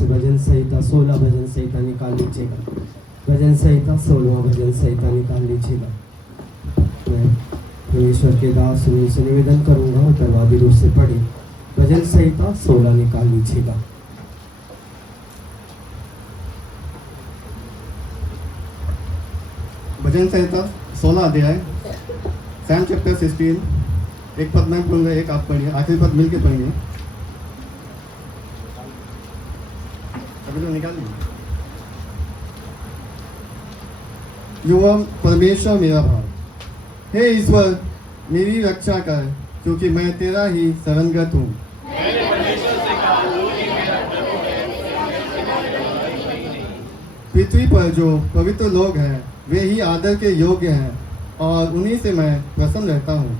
से भजन संहिता 16 भजन संहिता निकाल लीजिएगा। भजन संहिता 16वां भजन संहिता निकाल लीजिएगा। मैं परमेश्वर के दास से निवेदन करूंगा उत्तरवादी रूप से पढ़े। भजन संहिता 16 निकाल लीजिएगा। भजन संहिता 16 अध्याय सैम चैप्टर 16 एक पद मैं पढ़ूंगा, एक आप पढ़िए, आखिरी पद मिलके पढ़िए। अभी तो निकाल लीजिए। युवा परमेश्वर मेरा भाग, हे ईश्वर मेरी रक्षा कर, क्योंकि मैं तेरा ही शरणगत हूँ। पृथ्वी पर जो पवित्र लोग हैं वे ही आदर के योग्य हैं, और उन्हीं से मैं प्रसन्न रहता हूँ।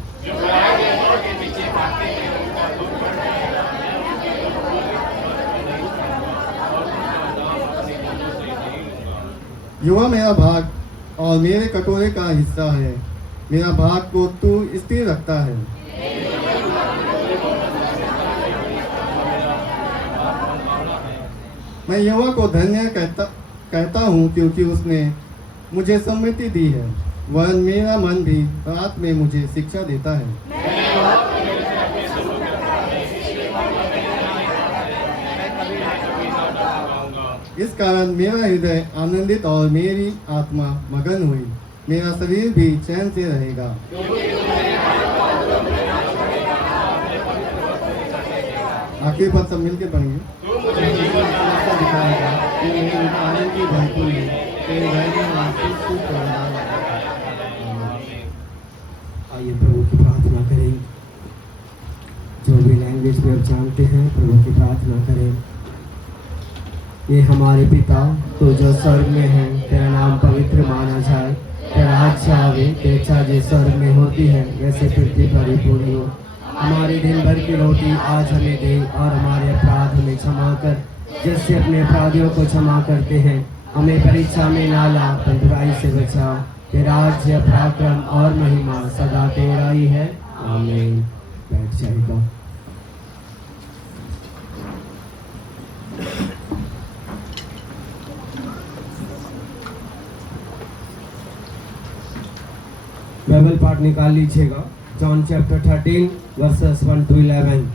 युवा मेरा भाग और मेरे कटोरे का हिस्सा है, मेरा भाग को तू स्थिर रखता है। मैं यहोवा को धन्य कहता हूँ, क्योंकि उसने मुझे सम्मति दी है, वह मेरा मन भी रात में मुझे शिक्षा देता है। इस कारण मेरा हृदय आनंदित और मेरी आत्मा मगन हुई, मेरा शरीर भी चैन से रहेगा। आखिरी पद सब मिलके पढ़ेंगे। आइए प्रभु की प्रार्थना करें। जो भी लैंग्वेज में आप जानते हैं प्रभु की प्रार्थना करें। ये हमारे पिता तो जो स्वर्ग में है, तेरा नाम पवित्र माना जाए, तेरा राज्य आवे, तेरी इच्छा जो स्वर्ग में होती है वैसे पृथ्वी पर ही पूरी हो। हमारे दिन भर की रोटी आज हमें दे, और हमारे अपराध हमें क्षमा कर, जैसे अपने अपराधियों को क्षमा करते हैं। हमें परीक्षा में ना ला, पर बुराई से बचा। तेरा राज्य, पराक्रम और महिमा सदा तेरा ही है। आमीन। बैठ जाएगा। बाइबल पाठ निकाल लीजिएगा। जॉन चैप्टर 13 वर्सेस 1 to 11।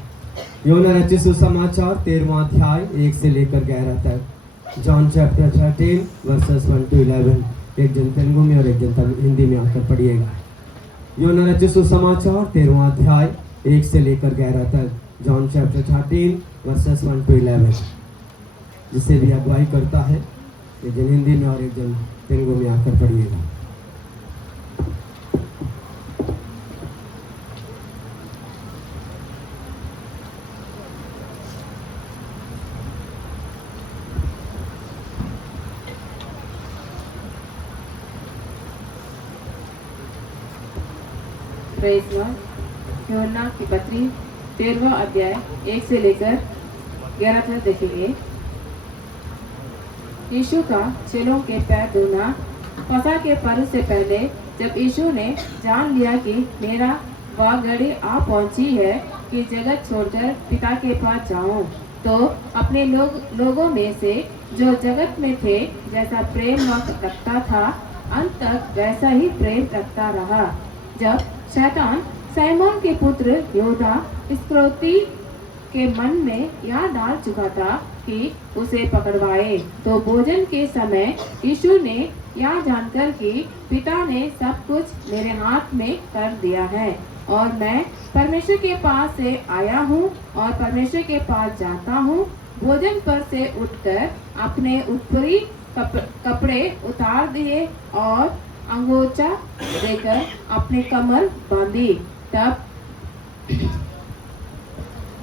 यूहन्ना रचित सुसमाचार 13वां अध्याय 1 से लेकर 11 तक। जॉन चैप्टर 13 वर्सेस 1 to 11। एक जन तेलुगु में और एक जन हिंदी में आकर पढ़िएगा। यूहन्ना रचित सुसमाचार 13वां अध्याय 1 से लेकर 11 तक। जॉन चैप्टर 13 वर्सेस 1 to 11। जिसे भी अगुवाई करता है एक जन हिंदी में और एक जन तेलुगु में आकर पढ़िएगा। यूहन्ना की पत्री 13वां अध्याय 1 से लेकर 11 तक देखेंगे। यीशु का चेलों के पैर धोना। फसह के पर्व से पहले जब यीशु ने जान लिया कि मेरा वह घड़ी आ पहुंची है कि जगत छोड़कर पिता के पास जाऊं, तो अपने लोगों में से जो जगत में थे जैसा प्रेम वह रखता था, अंत तक वैसा ही प्रेम रखता रहा। जब शैतान साइमोन के पुत्र योदा इस्करियोती के मन में यह डाल चुका था कि उसे पकड़वाए, तो भोजन के समय यीशु ने यह जानकर कि पिता ने सब कुछ मेरे हाथ में कर दिया है, और मैं परमेश्वर के पास से आया हूँ और परमेश्वर के पास जाता हूँ, भोजन पर से उठकर अपने ऊपरी कपड़े उतार दिए और अंगोछा देकर अपने कमर बांधी। तब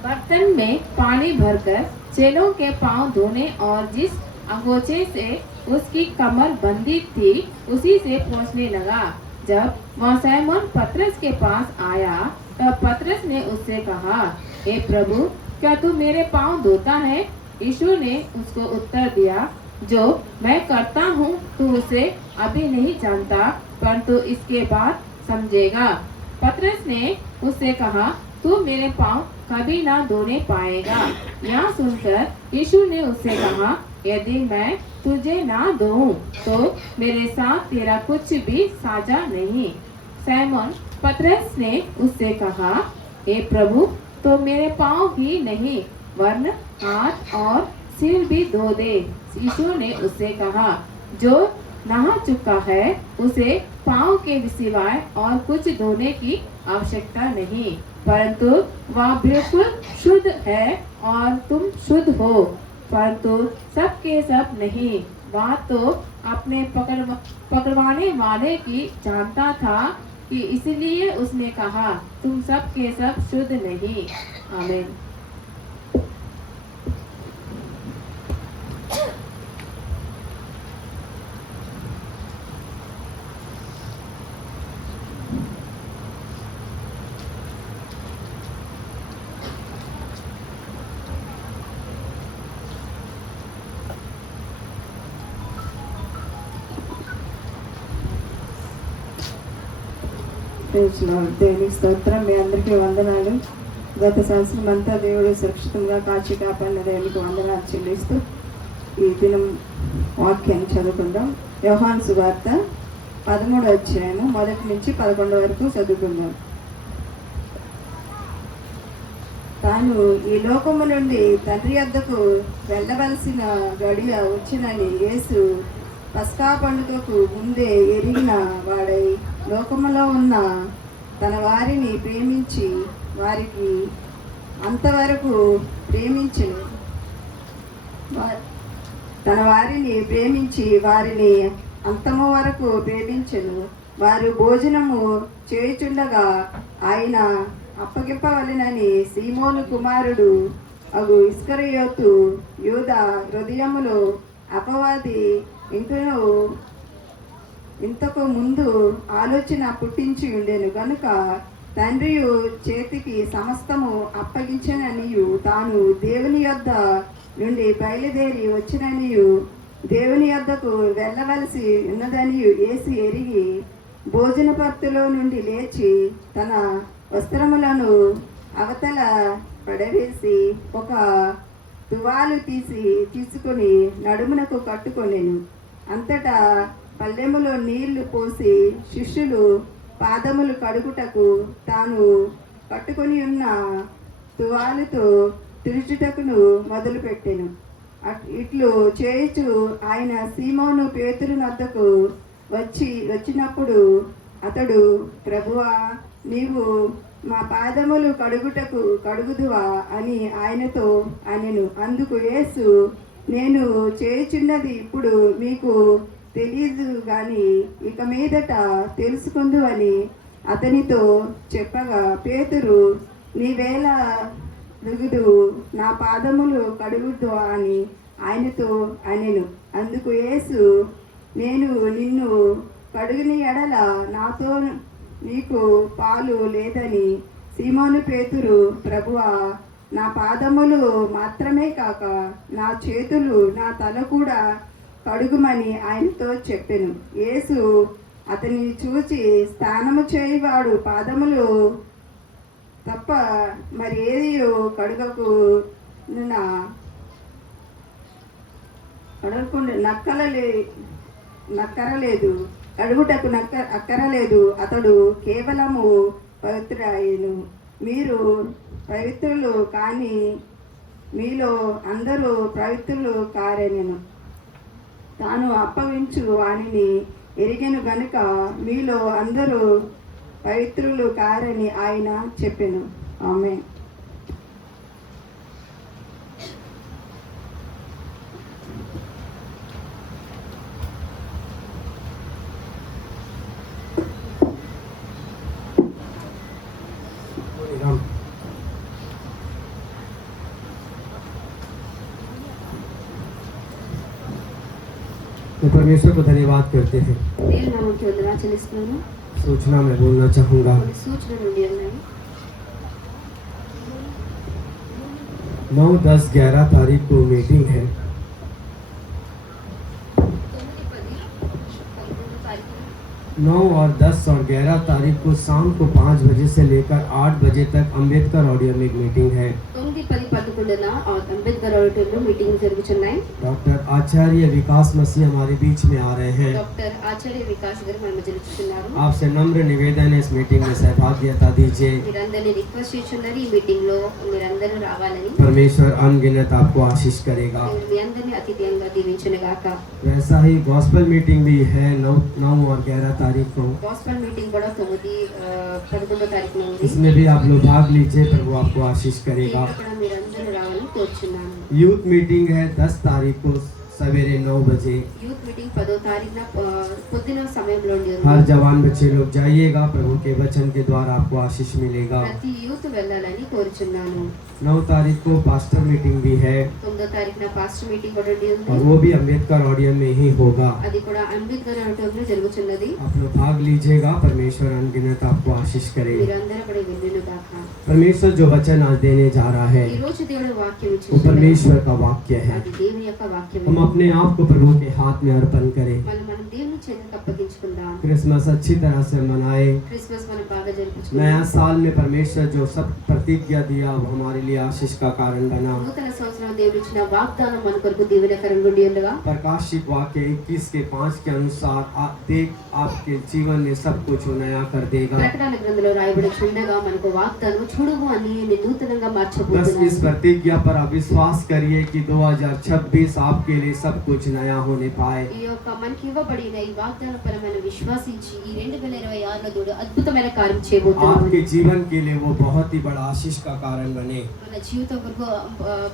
बर्तन में पानी भरकर चेलों के पांव धोने और जिस अंगोछे से उसकी कमर बंधी थी उसी से पोंछने लगा। जब वह सिमोन पतरस के पास आया तब पतरस ने उससे कहा, हे प्रभु, क्या तू मेरे पांव धोता है? यीशु ने उसको उत्तर दिया, जो मैं करता हूँ तू उसे अभी नहीं जानता, परंतु इसके बाद समझेगा। पतरस ने उससे कहा, तू मेरे पाँव कभी ना धोने पाएगा। यह सुनकर यीशु ने उससे कहा, यदि मैं तुझे ना धोऊं तो मेरे साथ तेरा कुछ भी साझा नहीं। सैमन पतरस ने उससे कहा, हे प्रभु, तो मेरे पाँव ही नहीं वरन हाथ और सिर भी धो दे। यीशु ने उससे कहा, जो नहा चुका है उसे पाँव के सिवाय और कुछ धोने की आवश्यकता नहीं, परंतु वह बिल्कुल शुद्ध है और तुम शुद्ध हो, परंतु सब के सब नहीं। वह तो अपने पकड़वाने वाले की जानता था कि इसलिए उसने कहा, तुम सब के सब शुद्ध नहीं। आमीन। దేవునికి స్తోత్రం. మీ అందరికీ వందనాలు. గత సంవత్సరం అంతా దేవుడు సురక్షితంగా కాచి కాపాడిన దేవునికి వందనాలు చెల్లిస్తూ ఈ దినం వాక్యాన్ని చదువుకుందాం. యోహాను సువార్త 13వ అధ్యాయం 1 నుంచి 11 వరకు చదువుకుందాం. తాను ఈ లోకము నుండి తండ్రి వద్దకు వెళ్ళవలసిన గడియ వచ్చినని యేసు పస్కా పండుగకు ముందే ఎరిగిన వాడై లోకములో ఉన్న తన వారిని ప్రేమించి వారికి అంతవరకు ప్రేమించెను. తన వారిని ప్రేమించి వారిని అంతము వరకు ప్రేమించెను. వారు భోజనము చేయుచుండగా ఆయన అప్పగింపవలెనని సీమోను కుమారుడు అగు ఇస్కరియోతు యూదా హృదయములో అపవాది ఇంతకు ముందు ఆలోచన పుట్టించి ఉండెను గనుక తండ్రియు చేతికి సమస్తము అప్పగించననియు తాను దేవుని యొద్ద నుండి బయలుదేరి వచ్చిననియు దేవుని యొద్దకు వెళ్ళవలసి ఉన్నదనియు యేసు ఎరిగి భోజన పత్తులో నుండి లేచి తన వస్త్రములను అవతల పడవేసి ఒక తువాలు తీసుకొని నడుమునకు కట్టుకొనెను. అంతటా పల్లెములో నీళ్లు పోసి శిష్యులు పాదములు కడుగుటకు తాను కట్టుకొని ఉన్న తువాలుతో తుడుచుటకును మొదలుపెట్టెను. ఇట్లు చేయుచు ఆయన సీమోను పేతురు వద్దకు వచ్చినప్పుడు అతడు, ప్రభువా, నీవు మా పాదములు కడుగుదువా అని ఆయనతో అనెను. అందుకు యేసు, నేను చేయుచున్నది ఇప్పుడు మీకు తెలియదు గాని ఇక మీదట తెలుసుకుందు అని అతనితో చెప్పగా, పేతురు, నీవేళ దిగుదు, నా పాదములు కడుగుదువా అని ఆయనతో అనెను. అందుకు యేసు, నేను నిన్ను కడుగుని ఎడల నాతో నీకు పాలు లేదని సీమోను పేతురు, ప్రభువా, నా పాదములు మాత్రమే కాక నా చేతులు నా తల కూడా కడుగుమని ఆయనతో చెప్పెను. యేసు అతన్ని చూచి, స్నానము చేయవాడు పాదములు తప్ప మరి ఏది కడుగుటకు అక్కరలేదు. అతడు కేవలము పవిత్రుడాయెను. మీరు పవిత్రులు కానీ మీలో అందరూ పవిత్రులు కారెనెను. తాను అప్పగించు వానిని ఎరిగెను గనుక మీలో అందరూ పవిత్రులు కారని ఆయన చెప్పెను. ఆమేన్. तो परमेश्वर को धन्यवाद करते हैं। దేవునికి వందనాలు చెల్లిస్తున్నాను. सूचना में बोलना चाहूँगा, కొన్ని సూచనలు నుండి ఉన్నాయి. 9, 10, 11 तारीख को मीटिंग है। 9, 10, 11 తారీఖున 9 और 10 और 11 तारीख को शाम को 5 बजे से लेकर 8 बजे तक अंबेडकर ऑडियो में एक मीटिंग है। 9, 10, 11 అంబేద్కర్ ఆడిటోరియంలో మీటింగ్ జరుగుతున్నాయి. डॉक्टर आचार्य विकास मसीह हमारे बीच में आ रहे हैं। డాక్టర్ ఆచార్య వికాస్ గారు మన మధ్య జరుగుతున్నారు. आपसे नम्र निवेदन है, इस मीटिंग में सहभागिता दीजिए। మీరందరినీ రిక్వెస్ట్ చేస్తున్నారు ఈ మీటింగ్ లో మీరందరూ రావాలని. परमेश्वर अनगिनत आपको आशीष करेगा। దేవుడు మీ అందరినీ అతిథ్యంగా దీవించును గాక. वैसा ही गॉस्पेल मीटिंग भी है 9 और 11 तारीख को। గాస్పెల్ మీటింగ్ కూడా 9, 11 తారీఖున ఉంది. इसमें भी आप लोग भाग लीजिए, प्रभु आपको आशीष करेगा। ఇక్కడ కూడా మీరందరూ రావాలని కోరుచున్నాను. यूथ मीटिंग है 10 तारीख को सवेरे 9 बजे। యూత్ మీటింగ్ 10వ తారీఖున పొద్దున సమయంలో ఉంది. हर जवान बच्चे लोग जाइएगा, प्रभु के वचन के द्वारा आपको आशीष मिलेगा। ప్రతి యూత్ వెళ్ళాలని కోరుచున్నాను. 9 तारीख को पास्टर मीटिंग भी है 9వ తారీఖున పాస్టర్ మీటింగ్ కూడా ఉంది. और वो भी अंबेडकर ऑडियो में ही होगा। అది కూడా అంబేద్కర్ ఆడిటోరియంలో జరుగుతున్నది. आप लोग भाग लीजिएगा, परमेश्वर अनगिनत आपको आशीष करे। మీరందరూ కూడా వెళ్ళును గాక. परमेश्वर जो वचन आज देने जा रहा है ఈ రోజు దేవుడు వాక్యం वो ఇచ్చింది. परमेश्वर का वाक्य है। అది దేవుని యొక్క వాక్యం. हम अपने आप को प्रभु के हाथ में अर्पण करें। మనం దేవుని చేతికి అప్పగించుకుందాం. क्रिसमस अच्छी तरह से मनाए। క్రిస్మస్ మనం బాగా జరుపుకుందాం. नया साल में परमेश्वर जो सब प्रतिज्ञा दिया वो हमारे लिए आशीष का कारण बना। నూతన సంవత్సరం దేవుడు ఇచ్చిన వాగ్దానం మన కొరకు దీవెనకరంగా ఉండి ఉండగా प्रकाशित वाक्य 21:5 के अनुसार देख आपके जीवन में सब कुछ नया कर देगा। ప్రకటన గ్రంథంలో రాయబడి ఉండగా మనకు వాగ్దానం చూడుము అని నూతనంగా बस మార్చబోతున్నాడు. इस प्रतिज्ञा पर आप विश्वास करिए कि 2026 आपके लिए सब कुछ नया होने पाए। ఈ యొక్క మనకి ఇవ్వబడిన ఈ వాగ్దాన పరమైన విశ్వాసించి ఈ 2026లో దేవుడు అద్భుతమైన కార్యం చేయబోతున్నాడు. आपके जीवन के लिए वो बहुत ही बड़ा आशीष का कारण बने। మన జీవితం కొరకు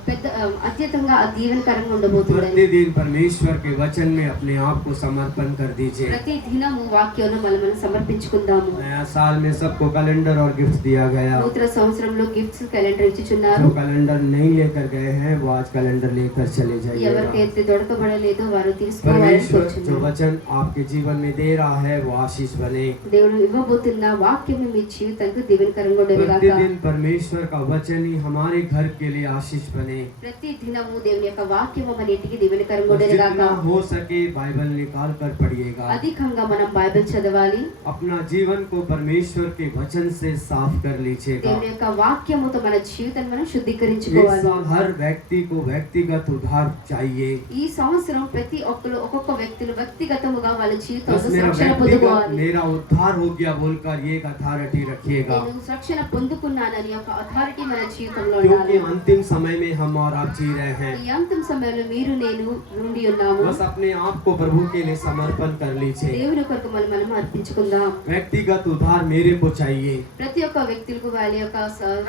పెద్ద అత్యంతంగా దీవెనకరంగా ఉండబోతున్నాడు. प्रतिदिन परमेश्वर के वचन में अपने आप को समर्पण कर दीजिए। ప్రతి దినము వాక్యం మనం సమర్పించుకుందాము. नया साल में सबको कैलेंडर और गिफ्ट दिया गया। నూతన సంవత్సరంలో గిఫ్ట్స్ క్యాలెండర్ ఇచ్చుచున్నారు. जो कैलेंडर नहीं लेकर गए हैं वो आज कैलेंडर लेकर चले जाइएगा। ఎవరికైతే దొరకబడలేదో వారు తీసుకోవాలని परमेश्वर जो కోరుచున్నాను. वचन आपके जीवन में दे रहा है वो आशीष बने। దేవుడు ఇవ్వబోతున్న వాక్యం మీ జీవితానికి దీవెనకరంగా ఉండేలాగా. प्रतिदिन परमेश्वर का वचन ही हमारे घर के लिए आशीष बने। ప్రతి దినము దేవుని యొక్క వాక్యం మన ఇంటికి దీవెనకరంగా बस ఉండేలాగా. जितना हो सके बाइबल निकाल कर पढ़िएगा। అధికంగా మనం బైబిల్ చదవాలి. अपना जीवन को परमेश्वर के वचन से साफ कर लीजिएगा। దేవుని యొక్క వాక్యముతో మన జీవితాన్ని మనం इस శుద్ధీకరించుకోవాలి. साल हर व्यक्ति को व्यक्तिगत उद्धार चाहिए। ఈ సంవత్సరం ప్రతి ఒక్కొక్క వ్యక్తులు వ్యక్తిగతముగా వాళ్ళ జీవితంలో बस मेरा రక్షణ व्यक्तिगत పొందుకోవాలి. मेरा उद्धार हो गया बोलकर ये एक अथॉरिटी रखिएगा, నేను రక్షణ పొందుకున్నానని ఒక అథారిటీ మన జీవితంలో क्योंकि ఉండాలి. अंतिम समय में हम और आप जी रहे हैं। ఈ అంతిమ సమయంలో మీరు నేను ఉండి ఉన్నాము. बस अपने आप को प्रभु के लिए समर्पण कर लीजिए। దేవుని కొరకు మనం అర్పించుకుందాం. व्यक्तिगत उद्धार मेरे को चाहिए। ప్రతి ఒక్క వ్యక్తులకు వాళ్ళ యొక్క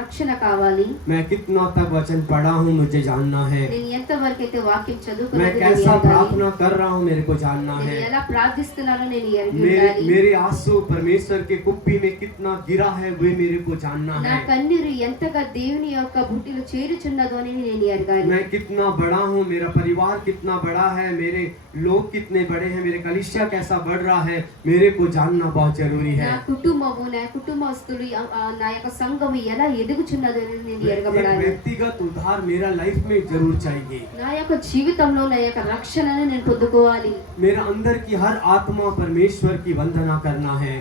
రక్షణ కావాలి. मैं कितना तक वचन पढ़ा हूँ मुझे जानना है। నేను ఎంతవరకు అయితే వాక్యం मैं చదువుకున్నానో कैसा प्रार्थना कर रहा हूँ मेरे को जानना నేను है। ఎలా ప్రార్థిస్తున్నానో నేను ఎరిగి मेरे ఉండాలి. मेरे आंसू परमेश्वर के कुप्पी में कितना गिरा है वे मेरे को जानना నా है। కన్నీరు ఎంతగా దేవుని యొక్క బుట్టిలో చేరుచున్నదో అని నేను ఎరగాలి. मैं कितना बड़ा हूँ, मेरा परिवार कितना बड़ा है, मेरे लोग कितने बड़े हैं, मेरे कलिसिया कैसा बढ़ रहा है, मेरे को जानना बहुत जरूरी నా है। కుటుంబము నా కుటుంబస్తులు నా యొక్క సంఘము ఎలా ఎదుగుచున్నదో అని నేను एक ఎరగబడాలి. व्यक्तिगत उद्धार मेरा लाइफ में जरूर चाहिए। నా యొక్క జీవితంలో నా యొక్క రక్షణను నేను పొందుకోవాలి. मेरा अंदर की हर आत्मा परमेश्वर की वंदना करना है।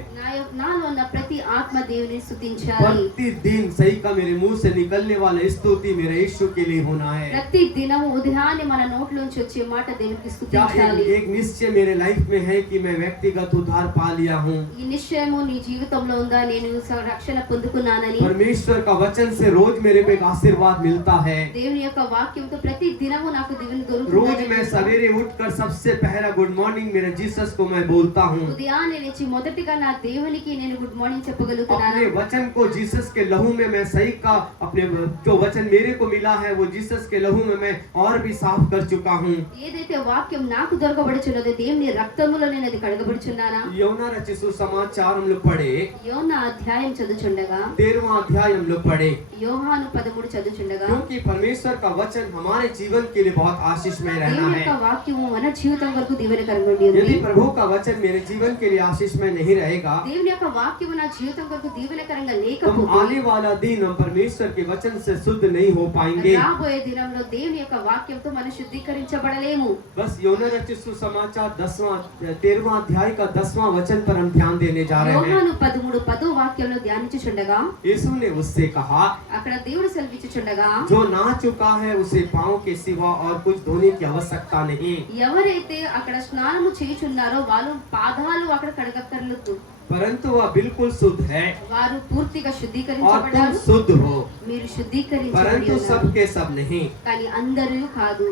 నాలో ఉన్న ప్రతి ఆత్మ దేవుని స్తుతించాలి. प्रतिदिन सही का मेरे मुंह से निकलने वाला स्तुति मेरे यीशु के लिए होना है। ప్రతి దినము ఉదయాన్నే మన నోట్లోంచి వచ్చే మాట దేవునికి क्या స్తుతించాలి. एक निश्चय मेरे लाइफ में है कि मैं व्यक्तिगत उद्धार पा लिया हूँ। ఈ నిశ్చయము నీ జీవితంలో ఉందా? నేను రక్షణ పొందుకున్నానని. परमेश्वर का वचन से रोज मेरे को एक आशीर्वाद मिलता है। దేవుని యొక్క వాక్యంతో ప్రతి దినము నాకు దీవెన रोज मैं దొరుకుతుంది. सवेरे उठकर सबसे पहला गुड मॉर्निंग मेरे जीसस को मैं बोलता हूँ। ఉదయాన్నే లేచి మొదటిగా నా దేవునికి నేను గుడ్ మార్నింగ్ अपने చెప్పగలుగుతున్నాను. वचन को जीसस के लहू में मैं सही का अपने जो वचन मेरे को मिला है वो जीसस के लहू में मैं और भी साफ कर चुका हूँ। ఏదైతే వాక్యం నాకు దొరకబడుచున్నదో దేవుని రక్తములో నేను అది కడగబడుచున్నానా. यौना रचित सुसमाचार हम लोग पढ़े, యోనా అధ్యాయం చదువుచుండగా 13वां अध्याय हम लोग पढ़े, యోహాను 13 చదువుచుండగా क्योंकि परमेश्वर का वचन हमारे जीवन के लिए बहुत आशीषमय रहना దేవుని है। యొక్క వాక్యము మన జీవితం వరకు దీవెనకరంగా ఉండి यदि ఉంది. प्रभु का वचन मेरे जीवन के लिए आशीषमय नहीं रहेगा, దేవుని యొక్క వాక్యము నా జీవితం కొరకు దీవెనకరంగా तो లేకపోతే आने वाला दिन हम परमेश्वर के वचन से शुद्ध नहीं हो पाएंगे। రాబోయే దినంలో దేవుని యొక్క వాక్యంతో మనం శుద్ధీకరించబడలేము। बस यौन रचित सुसमाचार 13वां अध्याय का 10वां वचन पर हम ध्यान देने जा रहे हैं। యోహాను 13:10 వాక్యంలో ధ్యానించుచుండగా यीशु ने उससे कहा, అక్కడ దేవుడు సెలవిచ్చుచుండగా जो ना चुका है उसे पांव के सिवा और कुछ धोने की आवश्यकता नहीं, ఎవరైతే అక్కడ స్నానము చేయుచున్నారో వాళ్ళు పాదాలు అక్కడ కడగక్కర్లేదు, परंतु वह बिल्कुल शुद्ध है వారు పూర్తిగా और तुम శుద్ధీకరించబడ్డారు। शुद्ध हो, మీరు శుద్ధీకరించబడి परंतु ఉన్నారు, सबके सब नहीं। కానీ అందరూ కాదు।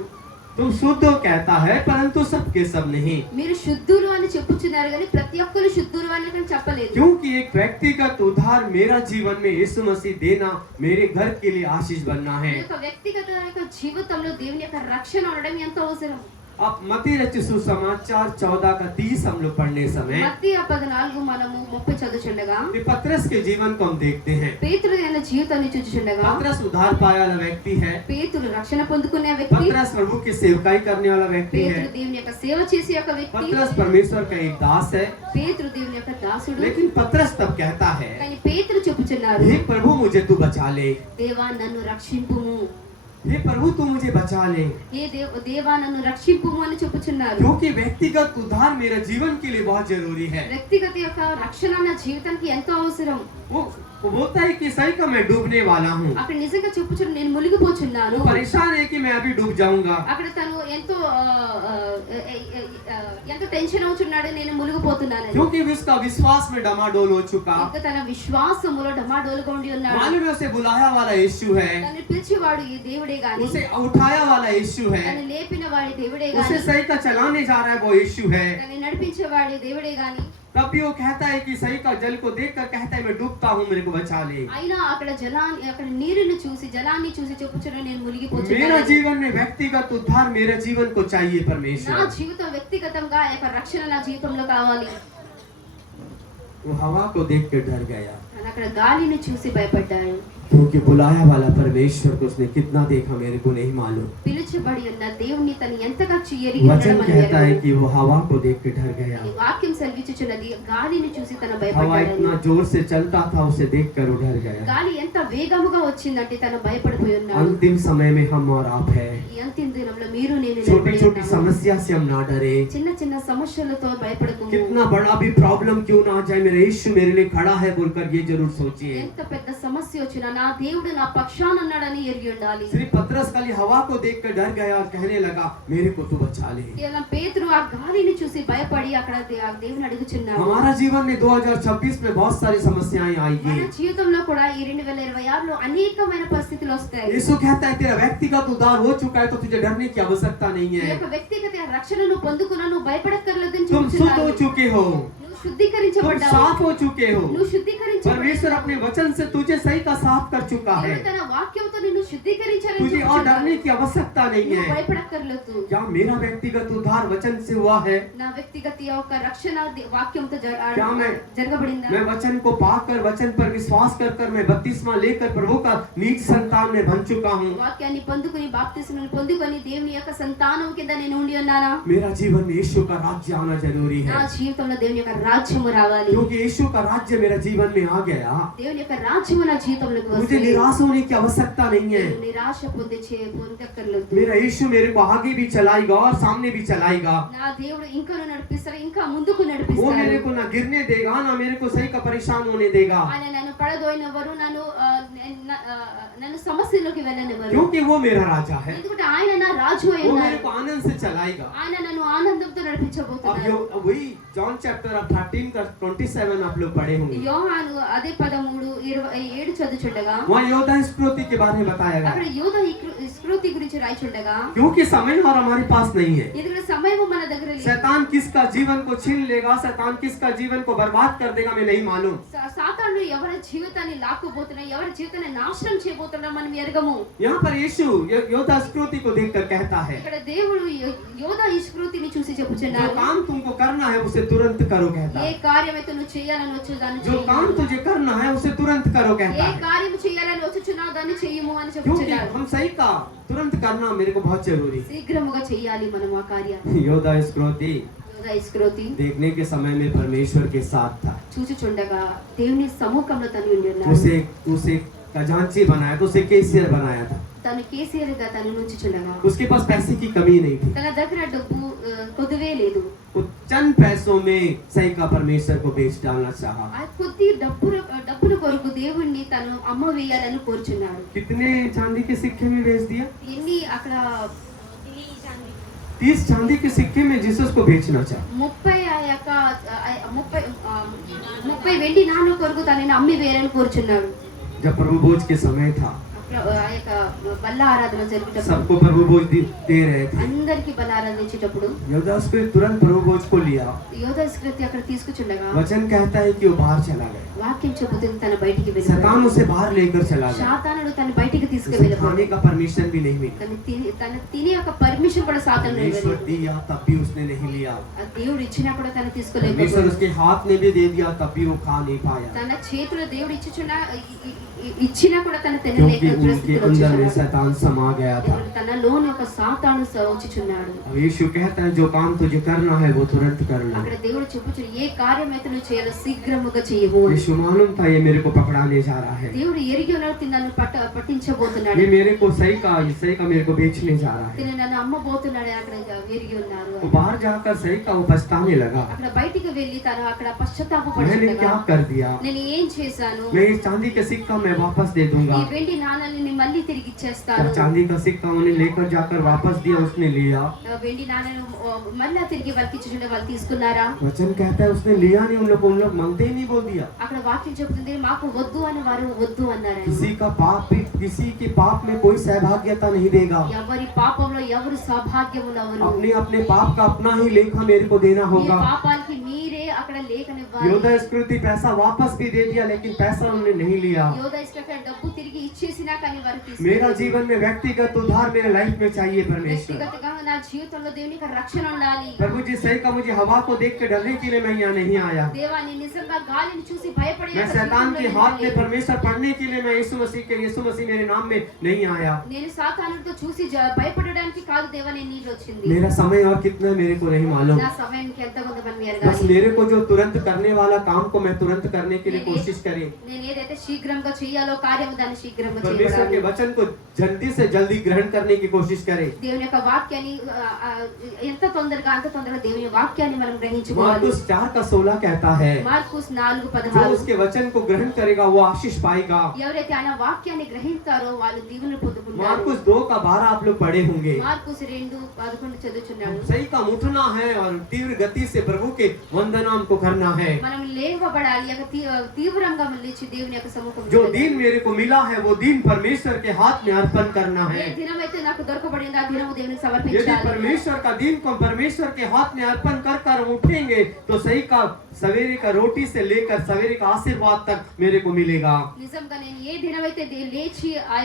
तुम शुद्ध हो कहता है, परंतु सबके सब नहीं, మీరు శుద్ధులు అని చెప్పుచున్నారు కానీ ప్రతి ఒక్కరు శుద్ధులు అని కానీ చెప్పలేదు। क्योंकि एक व्यक्तिगत उद्धार मेरा जीवन में यीशु मसीह देना मेरे घर के लिए आशीष बनना ఈ है। యొక్క వ్యక్తిగత యొక్క జీవితంలో దేవుని యొక్క రక్షణ ఉండడం ఎంతో అవసరం। अब मत्ती रचित सुसमाचार 14 का 30 हम लोग पढ़ने समय మత్తయి 14 మనము 30 చదువుచుండగా कि पतरस के जीवन को हम देखते हैं। పేతురు యొక్క జీవితాన్ని చూచుచుండగా पतरस उद्धार पाया वाला व्यक्ति है, పేతురు రక్షణ పొందుకునే వ్యక్తి, पतरस प्रभु की सेवकाई करने वाला व्यक्ति है, పేతురు దేవుని యొక్క సేవ చేసే ఒక వ్యక్తి, पतरस परमेश्वर का एक दास है। పేతురు దేవుని యొక్క దాసుడు। लेकिन पतरस तब कहता है, కానీ పేతురు చెప్పుచున్నారు, हे प्रभु मुझे तू बचा ले, దేవా నన్ను రక్షింపుము, हे प्रभु तू मुझे बचा ले, దేవా నన్ను రక్షింపుము అని చెప్పుచున్నారు। क्योंकि व्यक्तिगत उद्धार मेरे जीवन के लिए बहुत जरूरी है। వ్యక్తిగత యొక్క రక్షణ నా జీవితానికి ఎంతో అవసరం। वो बोलता है कि सही का मैं डूबने वाला हूँ, అక్కడ నిజంగా చెప్పుచున్నారు నేను మునిగిపోచున్నాను। वो परेशान है कि मैं अभी डूब जाऊंगा, అక్కడ తను ఎంతో ఎంత టెన్షన్ అవుతున్నాడు, నేను మునిగిపోతున్నాను। क्योंकि उसका विश्वास में डमाडोल हो चुका। ఇంకా తన విశ్వాసములో డమాడోలుగా ఉండి ఉన్నాడు। मालूम है उसे बुलाया वाला यीशु है, తను పిలిచేవాడు ఈ దేవుడే గాని, उसे उठाया वाला यीशु है, తను లేపిన వాడి దేవుడే उसे గాని, सही का चलाने जा रहा है वो यीशु है। తను నడిపించేవాడి దేవుడే గాని, तब भी वो कहता है कि सही का जल को देखकर कहता है मैं डूबता हूँ, मेरे को बचा ले। అయినా అక్కడ అక్కడ నీరుని చూసి జలాన్ని చూసి చెప్పుచున్నాడు నేను मेरा మునిగిపోచున్నాను। जीवन में వ్యక్తిగत उद्धार मेरे जीवन को चाहिए నా परमेश्वर। జీవితం వ్యక్తిగతంగా ఆ యొక్క రక్షణ నా జీవితంలో కావాలి। वो हवा को देख के डर गया, తను అక్కడ గాలిని చూసి భయపడ్డాడు। क्योंकि बुलाया वाला परमेश्वर को उसने कितना देखा मेरे को नहीं मालूम। పిలుచబడి ఉన్న దేవుని తను ఎంతగా ఎరిగి वचन ఉండడం कहता है అని कि वो हवा को देख के डर गया। వాక్యం సెలవిచ్చుచున్నది గాలిని చూసి తను हवा భయపడ్డాడు। इतना जोर से चलता था, उसे देखकर वो डर गया। గాలి ఎంత వేగముగా వచ్చిందంటే తను భయపడిపోయి ఉన్నాడు। अंतिम समय में हम और आप है, ఈ అంతిమ దినంలో మీరు నేను छोटी నిలబడి छोटी ఉన్నాము। समस्या से हम ना डरे, చిన్న చిన్న సమస్యలతో భయపడకు। कितना बड़ा भी प्रॉब्लम क्यों ना आ जाए, मेरा यीशु मेरे लिए खड़ा है बोलकर ये जरूर सोचिए। ఎంత పెద్ద సమస్య వచ్చినా నా దేవుడు నా పక్షాన ఉన్నాడని ఎరిగి ఉండాలి। श्री पतरस खाली हवा को देखकर डर गया और कहने लगा मेरे को तू बचा ले। కేవలం పేతురు ఆ గాలిని చూసి భయపడి అక్కడ దేవుని అడుగుచున్నాడు। हमारा जीवन में 2026 में बहुत सारी समस्याएं మన आएगी। జీవితంలో కూడా ఈ 2026లో అనేకమైన పరిస్థితులు వస్తాయి। यीशु कहता है तेरा व्यक्तिगत उद्धार हो चुका है तो तुझे डरने की आवश्यकता नहीं ఈ है। యొక్క వ్యక్తిగత రక్షణను పొందుకున్నా నువ్వు భయపడక్కర్లేదని तुम शुद्ध చెప్తున్నాడు। हो चुके हो, నువ్వు तुम శుద్ధీకరించబడ్డావు, साफ हो चुके हो। నువ్వు శుద్ధీకరించబడ్డావు। परमेश्वर अपने वचन से तुझे सही का साफ कर चुका है, దేవుడు తన వాక్యంతో నిన్ను శుద్ధీకరించాలని तुझे और చెప్తున్నాడు। डरने की आवश्यकता नहीं నువ్వు है। భయపడక్కర్లేదు। क्या मेरा व्यक्तिगत उद्धार वचन से हुआ है? నా వ్యక్తిగత యొక్క రక్షణ వాక్యంతో क्या జరగబడిందా? मैं वचन को पाकर वचन पर विश्वास कर कर मैं बपतिस्मा लेकर प्रभु का नीच संतान में बन चुका हूँ। వాక్యాన్ని పొందుకొని బాప్తిస్మను పొందుకొని దేవుని యొక్క సంతానం కింద నేను ఉండి ఉన్నానా? मेरा जीवन में यीशु का राज्य आना जरूरी నా है, జీవితంలో దేవుని యొక్క రాజ్యము రావాలి। क्योंकि यीशु का राज्य मेरा जीवन में आ गया, దేవుని యొక్క రాజ్యము నా జీవితంలోకి मुझे వస్తే निराश होने की आवश्यकता नहीं है। నేను నిరాశ పొందక్కర్లేదు। मेरा यीशु मेरे को आगे भी चलाएगा और सामने भी चलाएगा। నా దేవుడు ఇంకా నడిపిస్తాడు, ఇంకా ముందుకు वो నడిపిస్తాడు। मेरे को ना गिरने देगा ना मेरे को सही का परेशान होने देगा, ఆయన నన్ను పడదోయినెవరు, నన్ను సమస్యలోకి వెళ్ళనివ్వరు। क्योंकि वो मेरा राजा है। ఎందుకంటే ఆయన నా రాజు అయి वो ఉన్నారు। मेरे को आनंद से चलाएगा। ఆయన నన్ను ఆనందంతో अब నడిపించబోతున్నారు। वही जॉन चैप्टर 13 का 27 आप लोग पढ़े होंगे, యోహాను అదే 13:27 చదువుచుండగా वहाँ योद्धा स्क्रोति के बारे में बताया అక్కడ गया, యోధ స్కృతి గురించి రాయిచుండగా क्योंकि समय और हमारे पास नहीं है। ఎందుకంటే సమయం మన దగ్గర లేదు। शैतान किसका जीवन को छीन लेगा, शैतान किसका जीवन को बर्बाद कर देगा मैं नहीं मालूम। సాతానుడు ఎవరి జీవితాన్ని లాక్కుపోతున్నా, ఎవరి జీవితాన్ని నాశనం చేయబోతున్నా మనం ఎరగము। यहाँ पर यीशु योद्धा स्क्रोति को देखकर कहता है ఇక్కడ దేవుడు యోధ ఈ స్కృతిని చూసి जो చెప్పుచున్నాడు, काम तुमको करना है उसे तुरंत करो कहता ఏ है, కార్యమైతే నువ్వు చేయాలని వచ్చు దాన్ని जो काम చెయ్యు। तुझे करना है उसे तुरंत करो ఏ कहता है, కార్యం చేయాలని వచ్చుచున్నావు దాన్ని చెయ్యము అని क्योंकि చెప్పుచున్నాడు। हम सही का तुरंत करना मेरे को बहुत जरूरी। శీఘ్రముగా చెయ్యాలి మనం ఆ కార్యాన్ని। योद्धा स्क्रोति యూదా ఇస్కరియోతు देखने के समय में परमेश्वर के साथ था। చూచుచుండగా దేవుని సముఖంలో తను ఉండి ఉన్నాడు. उसे उसे खजांची बनाया तो उसे केसियर बनाया था। తను కేసీఆర్ గా తను నుంచుచుండగా उसके पास पैसे की कमी नहीं थी। తన దగ్గర డబ్బు కొద్దివే లేదు. वो चंद पैसों में सही का परमेश्वर को बेच डालना चाहा। ఆ కొద్ది డబ్బుల కొరకు దేవుణ్ణి తను అమ్మ వేయాలని కోరుచున్నాడు. कितने चांदी के सिक्के में बेच दिया? ఎన్ని అక్కడ 30 चांदी के सिक्के में जीसस को बेचना चाहा। 30 ఆ యొక్క 30 వెండి నాణ్యాల కొరకు తనని అమ్మి వేయాలని కోరుచున్నాడు. जब प्रभु भोज के समय था, ఆ యొక్క బల్ల ఆరాధన జరుగుతప్పుడు सबको प्रभु भोज दे रहे थे। అందరికి బల్ల ఆరాధన ఇచ్చేటప్పుడు यहूदा उसको तुरंत प्रभु भोज को लिया। యోధా ఇస్కరియోతు అక్కడ తీసుకుచుండగా वचन कहता है कि वो बाहर चला गया। వాక్యం చెబుతుంది తన బయటికి शैतान వెళ్ళిపోయాడు. उसे बाहर लेकर चला गया। సాతానుడు తన బయటికి उसे తీసుకువెళ్ళిపోయాడు. खाने का परमिशन भी नहीं मिला। తన తినే యొక్క పర్మిషన్ కూడా సాతానుడు परमेश्वर ఇవ్వలేదు. दिया तब भी उसने नहीं लिया। ఆ దేవుడు ఇచ్చినా కూడా తను परमेश्वर తీసుకోలేకపోయాడు. उसके हाथ में भी दे दिया तब भी वो खा नहीं पाया, తన చేతిలో దేవుడు ఇచ్చినా కూడా తన क्योंकि उनके अंदर में शैतान समा गया था। తన లోని ఒక సాతాను వచ్చుచున్నాడు. अब यीशु कहता है जो काम तुझे करना है वो तुरंत करना। అక్కడ దేవుడు చెప్పుచు ఏ కార్యం అయితే నువ్వు చేయాలో శీఘ్రముగా చేయవు. यीशु मालूम था ये मेरे को पकड़ाने जा रहा है, దేవుడు ఎరిగి ఉన్నాడు నన్ను పట్టించబోతున్నాడు. ये मेरे को सही का मेरे को बेचने जा रहा है। తిను నన్ను అమ్మబోతున్నాడు. అక్కడ ఎరిగి ఉన్నారు. वो बाहर जाकर सही का वो पछताने लगा, అక్కడ బయటికి వెళ్ళి తను అక్కడ मैंने పశ్చాత్తాపపడుచుండగా क्या कर दिया, నేను ఏం చేశాను, मैं इस चांदी का सिक्का मैं वापस दे दूंगा। ఈ వెండి నాణాలని మళ్ళీ తిరిగి ఇచ్చేస్తాను. क्या चांदी का सिक्का उन्हें लेकर जाकर वापस दिया, उसने लिया। వెండి నాణాలు మళ్ళీ తిరిగి వాళ్ళకి ఇచ్చుంటే వాళ్ళు తీసుకున్నారా? वचन कहता है उसने लिया नहीं, उन लोग मांगते ही नहीं बोल दिया। అక్కడ వాక్యం చెబుతుంది మాకు వద్దు అని వారు వద్దు అన్నారు. किसी का पाप भी किसी के पाप में कोई सहभाग्यता नहीं देगा। ఎవరి పాపంలో ఎవరు సౌభాగ్యములు ఎవరు? अपने अपने पाप का अपना ही लेखा मेरे को देना మీ होगा। పాపానికి మీరే అక్కడ లేఖనివ్వాలి. योदा स्कृति पैसा वापस भी दे दिया लेकिन पैसा उन्होंने नहीं लिया। యోధా ఇస్కరియోతు డబ్బు తిరిగి ఇచ్చేసినా కానీ వారు मेरा తీసుకోలేదు. जीवन में व्यक्तिगत उद्धार मेरे लाइफ में चाहिए परमेश्वर। వ్యక్తిగతంగా నా జీవితంలో దేవుని యొక్క రక్షణ ఉండాలి. प्रभु जी सही का मुझे हवा को देख के डरने के लिए मैं यहाँ नहीं आया। దేవా నీ నిజంగా గాలిని చూసి భయపడే मैं शैतान के हाथ में परमेश्वर पढ़ने के लिए मैं यीशु मसीह मेरे नाम में नहीं आया। నేను సాతానుడితో చూసి భయపడడానికి కాదు దేవా నేను నీలో వచ్చింది. मेरा समय और कितना है मेरे को नहीं मालूम, నా సమయానికి ఎంత కొంత పని बस ఎరగాలి. मेरे को जो तुरंत करने वाला काम को मैं तुरंत करने के लिए कोशिश करें। నేను ఏదైతే శీఘ్రంగా చేయాలో కార్యము దాన్ని శీఘ్రంగా परमेश्वर के చేయాలి. वचन को जल्दी से जल्दी ग्रहण करने की कोशिश करें। దేవుని యొక్క వాక్యాన్ని ఎంత తొందరగా అంత తొందరగా దేవుని వాక్యాన్ని మనం గ్రహించుకోవాలి. मार्कुस 4:16 कहता है మార్కుస్ जो 4:16 उसके वचन को ग्रहण करेगा वो आशीष पाएगा। ఎవరైతే ఆయన వాక్యాన్ని గ్రహిస్తారో వాళ్ళు దీవెనలు పొందుకుంటారు. मार्कुस 2:12 आप लोग पढ़े होंगे। మార్కుస్ 2:11 చదువుచున్నాడు. सही का उठना है और तीव्र गति से प्रभु के वंदनाम को करना है। మనం లేవబడాలి. తీవ్రంగా లేచి దేవుని యొక్క సముఖంలో जो दिन मेरे को मिला है वो दिन परमेश्वर के हाथ में अर्पण करना ఏ है। దినమైతే నాకు దొరకబడిందో ఆ దినము దేవునికి यदि సమర్పించాలి. परमेश्वर का दिन को परमेश्वर के हाथ में अर्पण कर कर हम उठेंगे तो सही का सवेरे का रोटी से लेकर सवेरे का आशीर्वाद तक मेरे को मिलेगा। నిజంగా నేను ఏ దినమైతే లేచి ఆ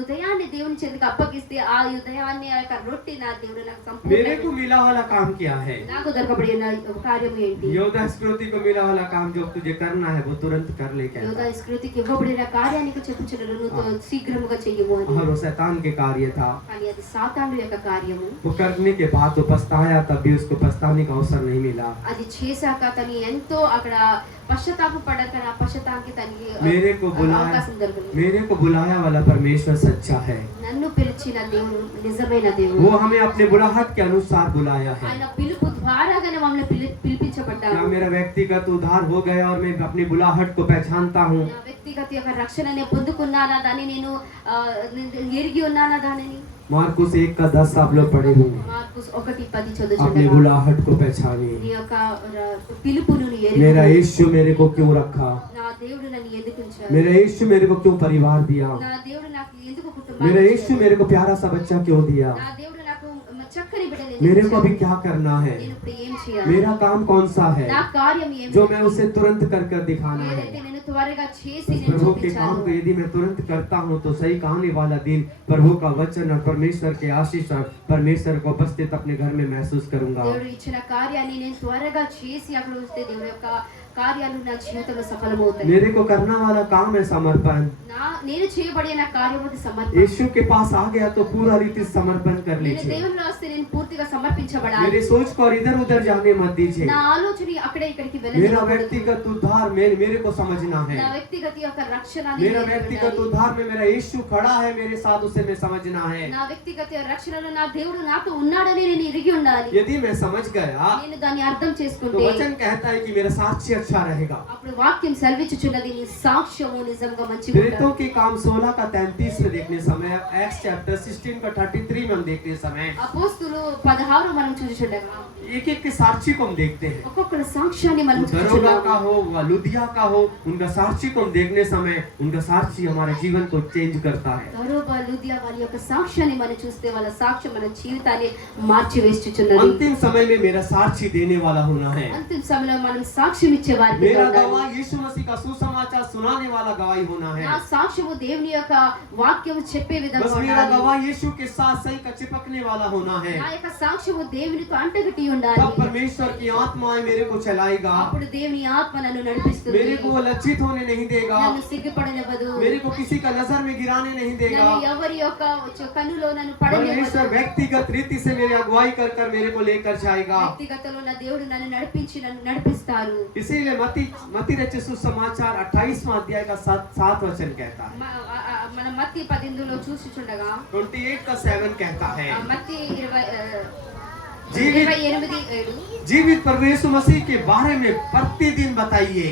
ఉదయాన్ని దేవుని చేతికి అప్పగిస్తే ఆ ఉదయాన్ని ఆ యొక్క రొట్టె నా దేవుడు నాకు मेरे को సంపూర్ణ मिला वाला काम क्या है? నాకు దొరకబడిన కార్యం ఏంటి? योदा स्कृति को मिला वाला काम जो तुझे करना है वो तुरंत कर ले कहता యోధా है। ఇస్కరియోతుకి ఇవ్వబడిన కార్యానికి చెప్పుచున్నాడు నువ్వు శీఘ్రముగా చెయ్యము అని. और वो शैतान के कार्य था, కానీ అది సాతానుడి యొక్క కార్యము. वो करने के बाद वो पछताया तब भी उसको पछताने का अवसर नहीं मिला। అది చేశాక తను ఎంతో అక్కడ పశ్చాత్తాపపడ్డాక ఆ పశ్చాత్తాపానికి తనకి मेरे को అవకాశం దొరకలేదు. मेरे को बुलाया वाला परमेश्वर सच्चा है। నన్ను పిలిచిన దేవుడు నిజమైన దేవుడు. वो हमें अपने बुलाहट के अनुसार बुलाया है। ఆయన పిలుపు ద్వారాగానే మమ్మల్ని పిలిపించబడ్డాము. क्या मेरा व्यक्तिगत उद्धार हो गया और मैं अपनी बुलाहट को पहचानता हूँ? నా వ్యక్తిగత యొక్క రక్షణ నేను పొందుకున్నానా దాన్ని నేను ఎరిగి ఉన్నానా దానిని? मार्कुस 1:10 आप लोग पढ़े होंगे। మార్కుస్ 1:10 अपनी చదువుచుండగా बुलाहट को पहचानिए। నీ యొక్క పిలుపును నీ मेरा ఎరిగి यीशु मेरे को क्यों रखा? నా దేవుడు నన్ను ఎందుకు ఉంచాడు? मेरा यीशु मेरे को क्यों परिवार दिया? నా దేవుడు నాకు ఎందుకు मेरा కుటుంబాన్ని यीशु ఇచ్చాడు? मेरे को प्यारा सा बच्चा क्यों दिया? నా దేవుడు నాకు చక్కని బిడ్డని मेरे ఎందుకు को अभी ఇచ్చాడు? क्या करना है? నేను ఇప్పుడు ఏం చేయాలి? मेरा काम कौन सा है నా కార్యం ఏమి? जो मैं उसे तुरंत कर कर दिखाना ఏదైతే है? నేను త్వరగా చేసి నేను प्रभु के काम को చూపించాను. यदि मैं तुरंत करता हूँ तो सही आने वाला दिन प्रभु का वचन और परमेश्वर के आशीष और परमेश्वर को उपस्थित अपने घर में महसूस करूंगा। దేవుడు ఇచ్చిన కార్యాన్ని నేను త్వరగా చేసి అక్కడ వస్తే దేవుడి యొక్క కార్యాలు నా జీవితంలో సఫలమవుతాయి मेरे को करना वाला काम है समर्पण। నేను చేయబడే నా కార్యముకి సమర్పణ यीशु के पास आ गया तो पूरा रीति समर्पण कर నేను लीजिए। దేవునిలో వస్తే నేను పూర్తిగా సమర్పించబడాలి मेरी सोच को इधर उधर जाने मत दीजिए। నా ఆలోచన అక్కడే ఇక్కడికి मेरा వెళ్ళనివ్వకూడదు व्यक्तिगत उद्धार मेरे को समझना है। నా వ్యక్తిగత యొక్క రక్షణ मेरा व्यक्तिगत उद्धार में मेरा यीशु खड़ा है मेरे साथ, उसे मैं समझना है। నా వ్యక్తిగత రక్షణలో నా దేవుడు నాతో ఉన్నాడని నేను ఎరిగి ఉండాలి यदि मैं समझ गया నేను దాన్ని అర్థం तो చేసుకుంటే वचन कहता है कि मेरा साक्षी अच्छा रहेगा। అప్పుడు వాక్యం సెలవిచ్చుచున్నది నీ సాక్ష్యము నిజంగా మంచిగా प्रेरितों के काम 16 का 33 में देखने समय, एक्स चैप्टर 16 का 33 में हम देखने समय అపోస్తులు 16 మనం చూచుచుండగా एक एक के साक्षी को हम देखते हैं। ఒక్కొక్కరి సాక్ష్యాన్ని మనం वो दरोगा చూచుచున్నాము का हो व लुधिया का हो, उनका साक्षी को हम देखने समय उनका साक्षी हमारे जीवन को चेंज करता है। దరోబా లూదియా వారి యొక్క సాక్ష్యాన్ని మనం చూస్తే వాళ్ళ సాక్ష్యం మన జీవితాన్ని మార్చి వేస్తున్నది अंतिम समय में मेरा साक्षी देने वाला होना है। అంతిమ సమయంలో మనం సాక్ష్యం ఇచ్చే వారిగా मेरा ఉండాలి गवाह यीशु मसीह का सुसमाचार सुनाने वाला गवाही होना है। నా సాక్ష్యము దేవుని యొక్క వాక్యము చెప్పే విధంగా बस मेरा ఉండాలి गवाह यीशु के साथ सही का चिपकने वाला होना है। నా యొక్క సాక్ష్యము దేవునితో అంటగట్టి ఉండాలి तब परमेश्वर की आत्माएं मेरे को चलाएगा, అప్పుడు దేవుని ఆత్మ నన్ను నడిపిస్తుంది मेरे को वो लज्जित होने नहीं देगा, నన్ను సిగ్గుపడనివ్వదు मेरे को किसी का नजर में गिराने नहीं देगा। నన్ను ఎవరి యొక్క కన్నులో నన్ను పడనివ్వదు परमेश्वर व्यक्तिगत रीति से मेरी अगुवाई कर कर मेरे को लेकर जाएगा। వ్యక్తిగతంలో నా దేవుడు నన్ను నడిపించి నన్ను నడిపిస్తారు इसीलिए मत्ती रचित सुसमाचार 28वां अध्याय का 7 वचन कहता है, మన మత్తయి 18లో చూసిచుండగా 28 का 7 कहता है, మత్తయి 27 जीवित प्रभु यीशु मसीह के बारे में प्रतिदिन बताइए।